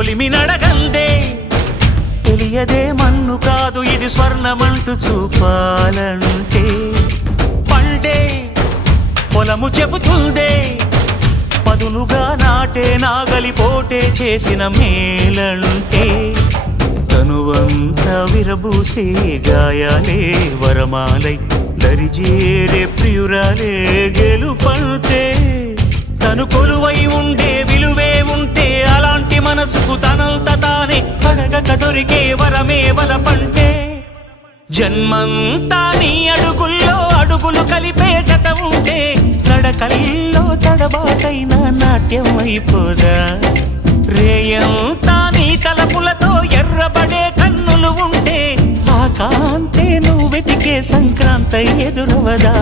కొలిమి నడగందే తెలియదే మన్ను కాదు ఇది స్వర్ణమంటూ చూపాలంటే పండే పొలము చెబుతుందే పదునుగా నాటే నాగలిపోటే చేసిన మేలంటే తనువంతా విరబూసే గాయాలే వరమాలై దరిజేరే ప్రియురాలే గెలుపంటే తను కొలువై ఉండే విలువే ఉంటే అలాంటి మనసుకు తనంత తానే అడగక దొరికే వరమే వలపంటే జన్మంతా నీ అడుగుల్లో అడుగులు కలిపే జత ఉంటే నడకల్లో తడబాటైన నాట్యం అయిపోదా రేయంతా నీ తలపులతో ఎర్రబడే కన్నులు ఉంటే ఆ కాంతే నువ్వు వెతికే సంక్రాంతి ఎదురవదా